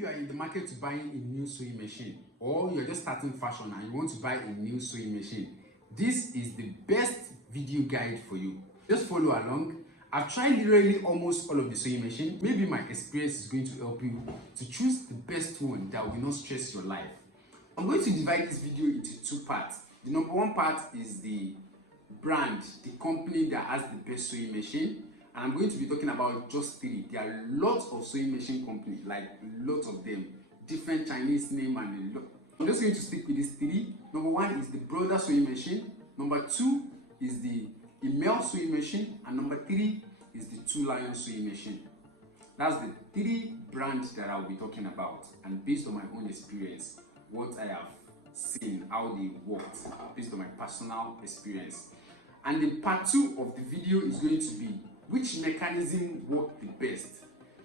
you are in the market to buy a new sewing machine, or you're just starting fashion and you want to buy a new sewing machine, this is the best video guide for you. Just follow along. I've tried literally almost all of the sewing machine. Maybe my experience is going to help you to choose the best one that will not stress your life. I'm going to divide this video into two parts. The number one part is the brand, the company that has the best sewing machine. And I'm going to be talking about just three. There are lots of sewing machine companies, like lots of them, different Chinese name and a lot. I'm just going to stick with these three. Number one is the Brother sewing machine. Number two is the Enroll sewing machine. And number three is the Two Lion sewing machine. That's the three brands that I'll be talking about. And based on my own experience, what I have seen, how they worked, based on my personal experience. And the part two of the video is going to be which mechanism work the best.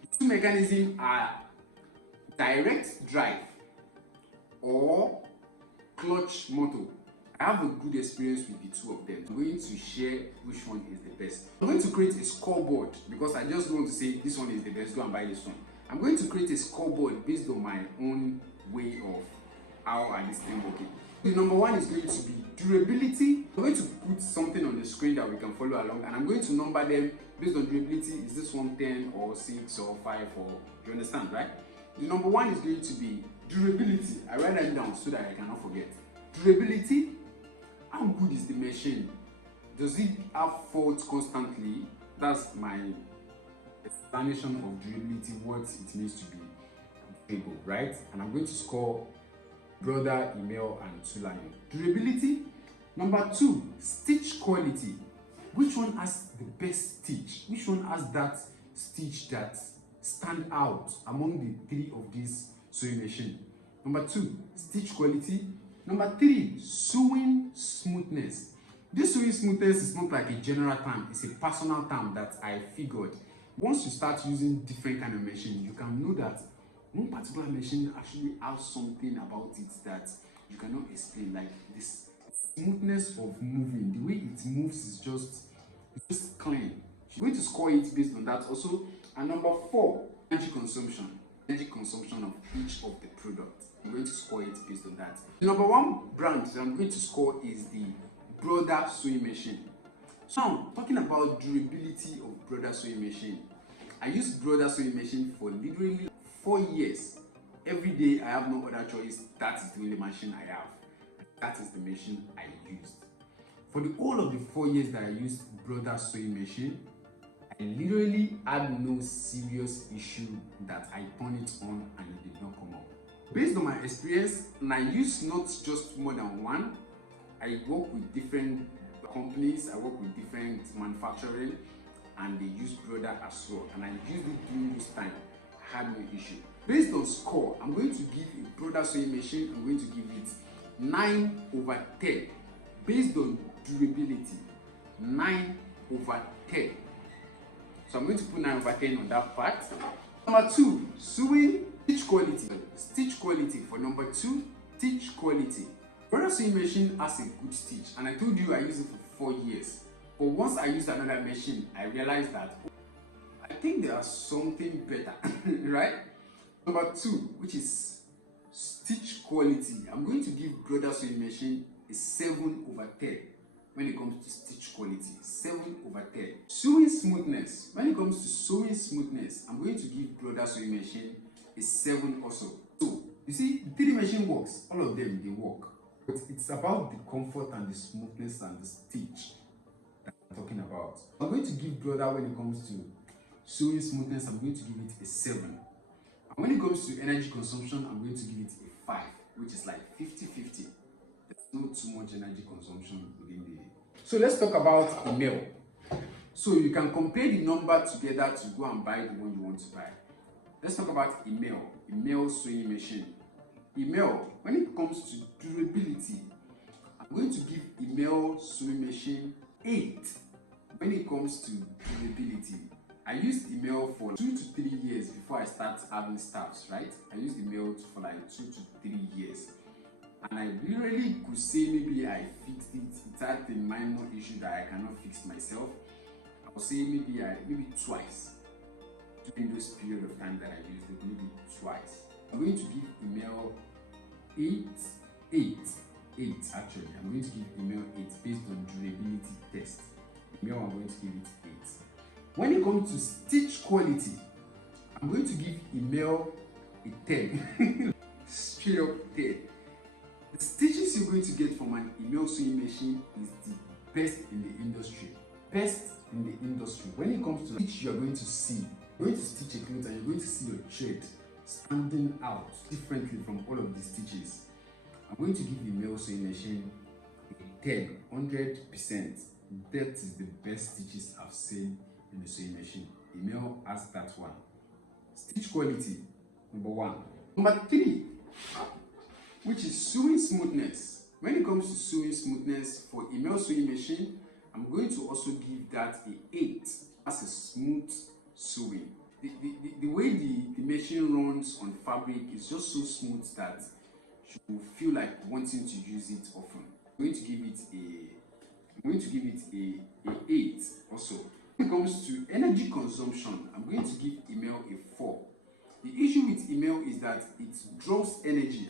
The two mechanisms are direct drive or clutch motor. I have a good experience with the two of them. I'm going to share which one is the best. I'm going to create a scoreboard because I just don't want to say this one is the best, go and buy this one. I'm going to create a scoreboard based on my own way of how I this thing working. The number one is going to be durability. I'm going to put something on the screen that we can follow along, and I'm going to number them based on durability. Is this one 10 or 6 or 5 or you understand, right? The number one is going to be durability. I write that down so that I cannot forget. Durability. How good is the machine? Does it have faults constantly? That's my explanation of durability, what it means to be durable, right? And I'm going to score Brother, Enroll, and Two Lion. Durability. Number two, stitch quality. Which one has the best stitch? Which one has that stitch that stand out among the three of these sewing machine? Number two, stitch quality. Number three, sewing smoothness. This sewing smoothness is not like a general term, it's a personal term that I figured. Once you start using different kind of machine, you can know that one particular machine actually has something about it that you cannot explain, like this smoothness of moving. The way it moves is just clean. You're going to score it based on that also. And number four, energy consumption. Energy consumption of each of the products. I'm going to score it based on that. The number one brand that I'm going to score is the Brother sewing machine. So I'm talking about durability of Brother sewing machine. I used Brother sewing machine for literally 4 years. Every day I have no other choice. That is the only machine I have. That is the machine I used. For the whole of the 4 years that I used Brother sewing machine, I literally had no serious issue that I turned it on and it did not come up. Based on my experience, and I use not just more than one, I work with different companies, I work with different manufacturing, and they use Brother as well. And I used it during this time. I had no issue. Based on score, I'm going to give a Brother sewing machine, I'm going to give it 9 over 10. Based on durability, 9 over 10. So I'm going to put 9 over 10 on that part. Number two, sewing stitch quality. Stitch quality for number two, stitch quality. Brother sewing machine has a good stitch, and I told you I used it for 4 years. But once I used another machine, I realized that I think there's something better, right? Number two, which is stitch quality. I'm going to give Brother sewing machine a 7 over 10 when it comes to stitch quality. 7 over 10. Sewing smoothness. When it comes to sewing smoothness, I'm going to give Brother sewing machine a 7 also. So, you see, the three machine works. All of them, they work. But it's about the comfort and the smoothness and the stitch that I'm talking about. I'm going to give Brother when it comes to sewing smoothness, I'm going to give it a 7. And when it comes to energy consumption, I'm going to give it a 5, which is like 50-50. There's not too much energy consumption within the... So let's talk about Enroll. So you can compare the number together to go and buy the one you want to buy. Let's talk about Enroll sewing machine. Enroll, when it comes to durability, I'm going to give Enroll sewing machine 8. When it comes to durability, I used Enroll for 2 to 3 years before I start having staffs, right? I used Enroll for like 2 to 3 years. And I literally could say maybe I fixed it. It had a minor issue that I cannot fix myself. I would say maybe twice during this period of time that I used it, maybe twice. I'm going to give email 8, 8, 8 actually. I'm going to give email 8 based on durability test. Email, I'm going to give it 8. When it comes to stitch quality, I'm going to give email a 10. Straight up 10. The stitches you're going to get from an email sewing machine is the best in the industry. Best in the industry. When it comes to stitch, you're going to see. You're going to stitch a cloth and you're going to see your thread standing out differently from all of the stitches. I'm going to give the email sewing machine a 10, 100%. That is the best stitches I've seen in the sewing machine. Email has that one. Stitch quality, number 1. Number 3, which is sewing smoothness. When it comes to sewing smoothness for email sewing machine, I'm going to also give that a 8 as a smooth sewing. The way the machine runs on fabric is just so smooth that you will feel like wanting to use it often. I'm going to give it a 8 also. When it comes to energy consumption, I'm going to give email a 4. The issue with email is that it draws energy.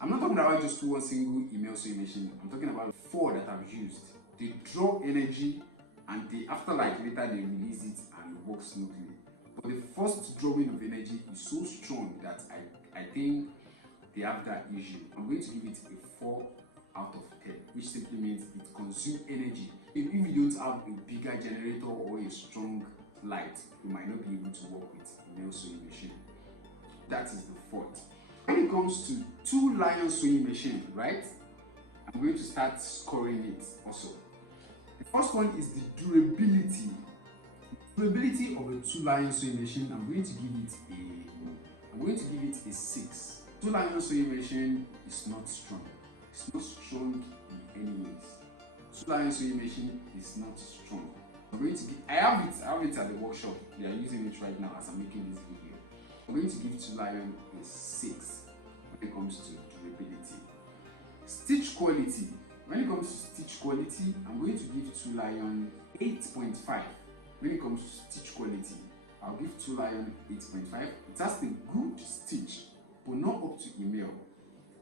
I'm not talking about just one single email sewing machine. I'm talking about 4 that I've used. They draw energy and after later they release it and it works smoothly. But the first drawing of energy is so strong that I think they have that issue. I'm going to give it a 4 out of 10, which simply means it consumes energy. If you don't have a bigger generator or a strong light, you might not be able to work with email sewing machine. That is the 4th. When it comes to 2-lion sewing machine, right? I'm going to start scoring it also. The first one is the durability. Durability of a 2-lion sewing machine, I'm going to give it a 6. 2-lion sewing machine is not strong. It's not strong in any ways. 2-lion sewing machine is not strong. I have it at the workshop. They are using it right now as I'm making this video. I'm going to give 2-lion a 6 when it comes to durability. Stitch quality. When it comes to stitch quality, I'm going to give 2-lion 8.5. When it comes to stitch quality, I'll give 2-lion 8.5. It has a good stitch, but not up to email.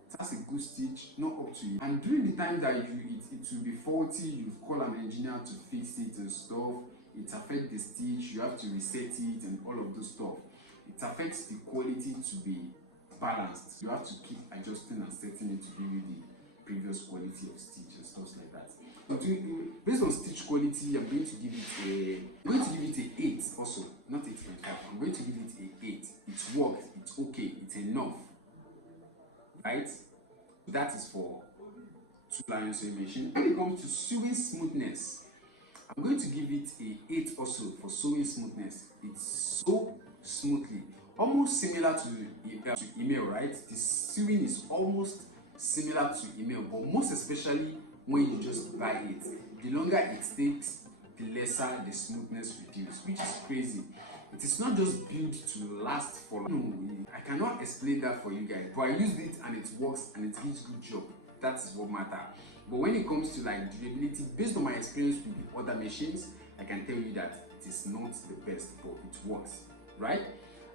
It has a good stitch, not up to you. And during the time that it will be faulty, you call an engineer to fix it and stuff. It affects the stitch, you have to reset it and all of those stuff. It affects the quality to be balanced. You have to keep adjusting and setting it to give you the previous quality of stitch and stuff like that. But based on stitch quality, I'm going to give it an 8 also, not 8.5. I'm going to give it an 8. It works, it's okay, it's enough. Right? That is for 2-lion sewing machine. When it comes to sewing smoothness, I'm going to give it an 8 also for sewing smoothness. It's so smoothly, almost similar to email, right? The sewing is almost similar to email, but most especially when you just buy it. The longer it takes, the lesser the smoothness reduces, which is crazy. It is not just built to last for long. I cannot explain that for you guys, but I used it and it works and it gives good job. That is what matters. But when it comes to durability, based on my experience with the other machines, I can tell you that it is not the best, but it works, right?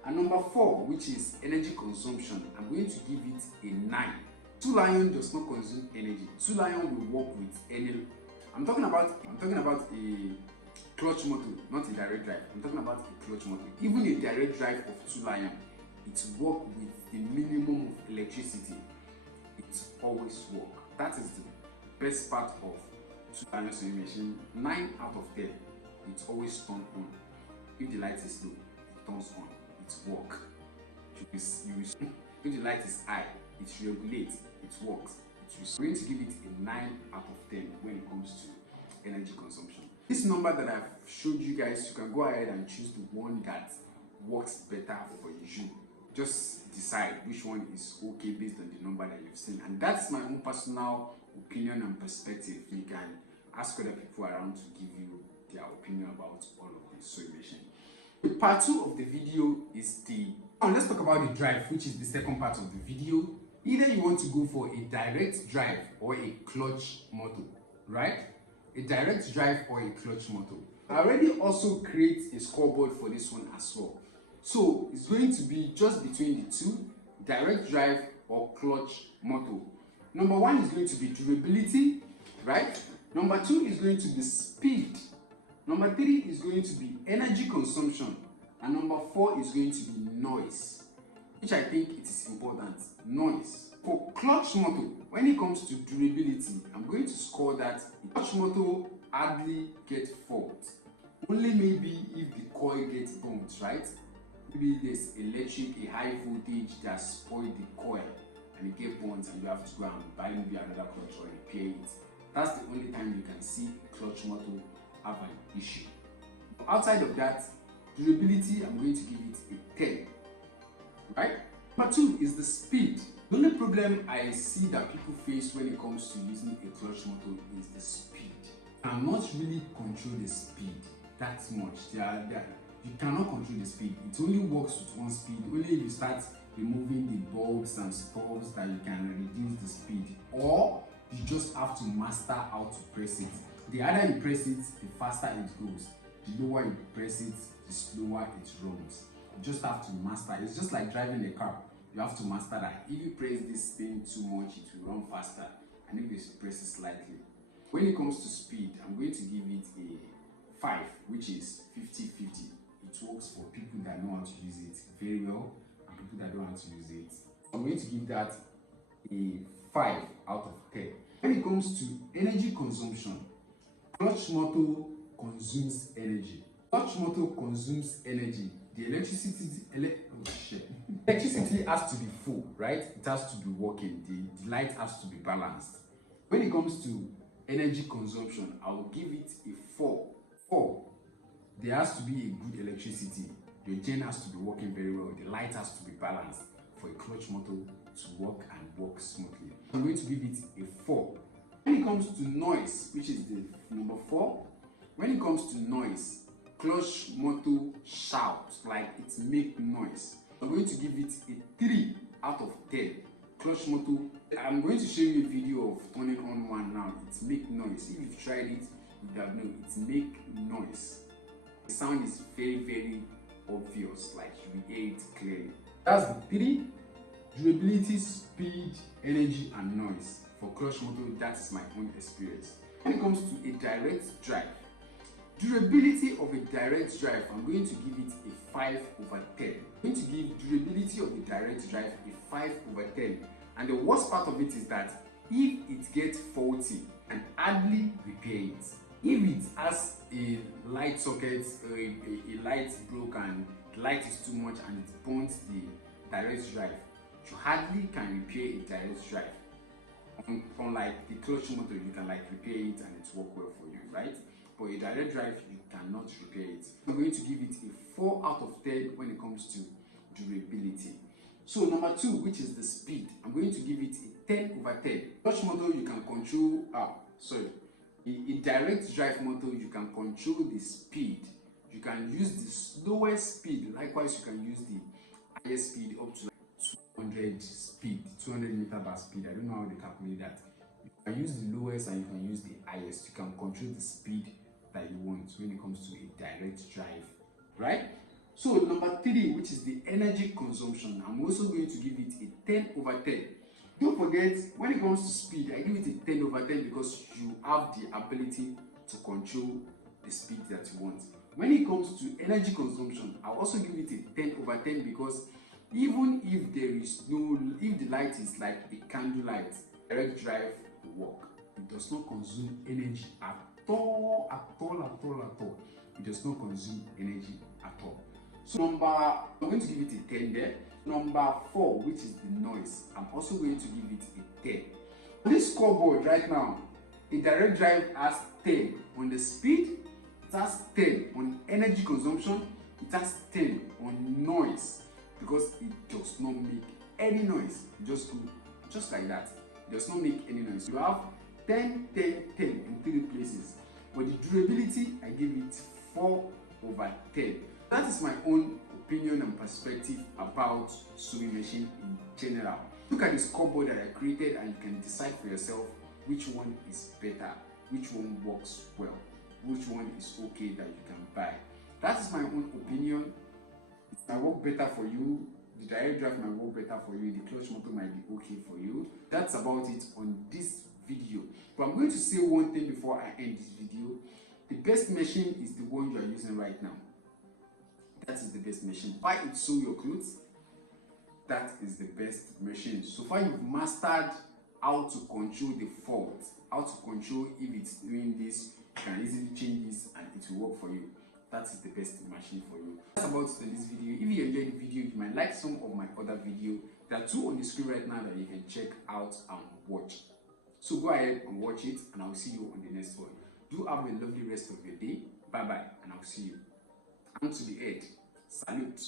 And number 4, which is energy consumption, I'm going to give it a 9. 2-lion does not consume energy. 2-lion will work with any. I'm talking about a clutch motor, not a direct drive. I'm talking about a clutch motor. Even a direct drive of 2-lion, it works with the minimum of electricity. It always works. That is the best part of 2-lion sewing machine. 9 out of 10. It's always turned on. If the light is low, it turns on. It works. If the light is high, it regulates. It works. I'm going to give it a 9 out of 10 when it comes to energy consumption. This number that I've showed you guys, you can go ahead and choose the one that works better for you. Just decide which one is okay based on the number that you've seen. And that's my own personal opinion and perspective. You can ask other people around to give you their opinion about all of the sewing machine. The part 2 of the video is let's talk about the drive, which is the second part of the video. Either you want to go for a direct drive or a clutch motor, right? A direct drive or a clutch motor. I already also create a scoreboard for this one as well. So it's going to be just between the two. direct drive or clutch motor. Number 1 is going to be durability, right? Number 2 is going to be speed. Number 3 is going to be energy consumption. And number 4 is going to be noise, which I think it is important. Noise. For clutch motor, when it comes to durability, I'm going to score that clutch motor hardly gets fault. Only maybe if the coil gets burnt, right? Maybe there's a high voltage that spoiled the coil and it gets burnt and you have to go and buy maybe another clutch or repair it. That's the only time you can see clutch motor have an issue. But outside of that, durability, I'm going to give it a 10. Right? Number 2 is the speed. The only problem I see that people face when it comes to using a clutch motor is the speed. You cannot really control the speed that much. You cannot control the speed. It only works with one speed. Only if you start removing the bulbs and stuffs that you can reduce the speed. Or you just have to master how to press it. The harder you press it, the faster it goes. The lower you press it, the slower it runs. You just have to master. It's just like driving a car. You have to master that. If you press this thing too much, it will run faster. And if you press it slightly. When it comes to speed, I'm going to give it a 5, which is 50-50. It works for people that know how to use it very well and people that don't know how to use it. I'm going to give that a 5 out of 10. When it comes to energy consumption, clutch motor consumes energy. Clutch motor consumes energy. The electricity has to be full, right? It has to be working. The light has to be balanced. When it comes to energy consumption, I will give it a 4. 4. There has to be a good electricity. Your gen has to be working very well. The light has to be balanced for a clutch motor to work and work smoothly. I'm going to give it a 4. When it comes to noise, which is the number 4, when it comes to noise, clutch motor shouts, like it makes noise. I'm going to give it a 3 out of 10. Clutch motor, I'm going to show you a video of turning on one now. It makes noise. If you've tried it, you would have known it makes noise. The sound is very obvious, like you will hear it clearly. That's the 3. Durability, speed, energy, and noise. For clutch motor, that's my own experience. When it comes to a direct drive, durability of a direct drive, I'm going to give it a 5 over 10. I'm going to give durability of a direct drive a 5 over 10. And the worst part of it is that if it gets faulty, and hardly repair it. If it has a light socket, a light broke and the light is too much and it burns the direct drive, you hardly can repair a direct drive. Unlike the clutch motor, you can like repair it and it work well for you, right? But a direct drive, you cannot repair it. I'm going to give it a 4 out of 10 when it comes to durability. So number 2, which is the speed, I'm going to give it a 10 over 10. Clutch motor, you can control, a direct drive motor, you can control the speed. You can use the slowest speed. Likewise, you can use the highest speed up to like 200 speed, 200 meter per speed. I don't know how they calculate that. You can use the lowest and you can use the highest. You can control the speed that you want when it comes to a direct drive, right? So number 3, which is the energy consumption, I'm also going to give it a 10 over 10. Don't forget, when it comes to speed, I give it a 10 over 10 because you have the ability to control the speed that you want. When it comes to energy consumption, I'll also give it a 10 over 10 because even if if the light is like a candle light, direct drive will work. It does not consume energy at all. It does not consume energy at all. So I'm going to give it a 10 there. Number 4, which is the noise, I'm also going to give it a 10. On this scoreboard right now, a direct drive has 10 on the speed, it has 10 on energy consumption, it has 10 on noise, because it does not make any noise. It just goes just like that. It does not make any noise. You have 10, 10, 10 in 3 places. But the durability, I give it 4 over 10. That is my own opinion and perspective about sewing machine in general. Look at the scoreboard that I created and you can decide for yourself which one is better, which one works well, which one is okay that you can buy. That is my own opinion. It might work better for you. the direct drive might work better for you, the clutch motor might be okay for you. That's about it on this video. But I'm going to say one thing before I end this video. The best machine is the one you are using right now. That is the best machine. Why it sew your clothes? That is the best machine. So far you've mastered how to control the fault, how to control if it's doing this, you can easily change this and it will work for you. That is the best machine for you. That's about it in this video. If you enjoyed the video, you might like some of my other videos. There are 2 on the screen right now that you can check out and watch. So go ahead and watch it, and I'll see you on the next one. Do have a lovely rest of your day. Bye bye, and I'll see you. And to the head, salute.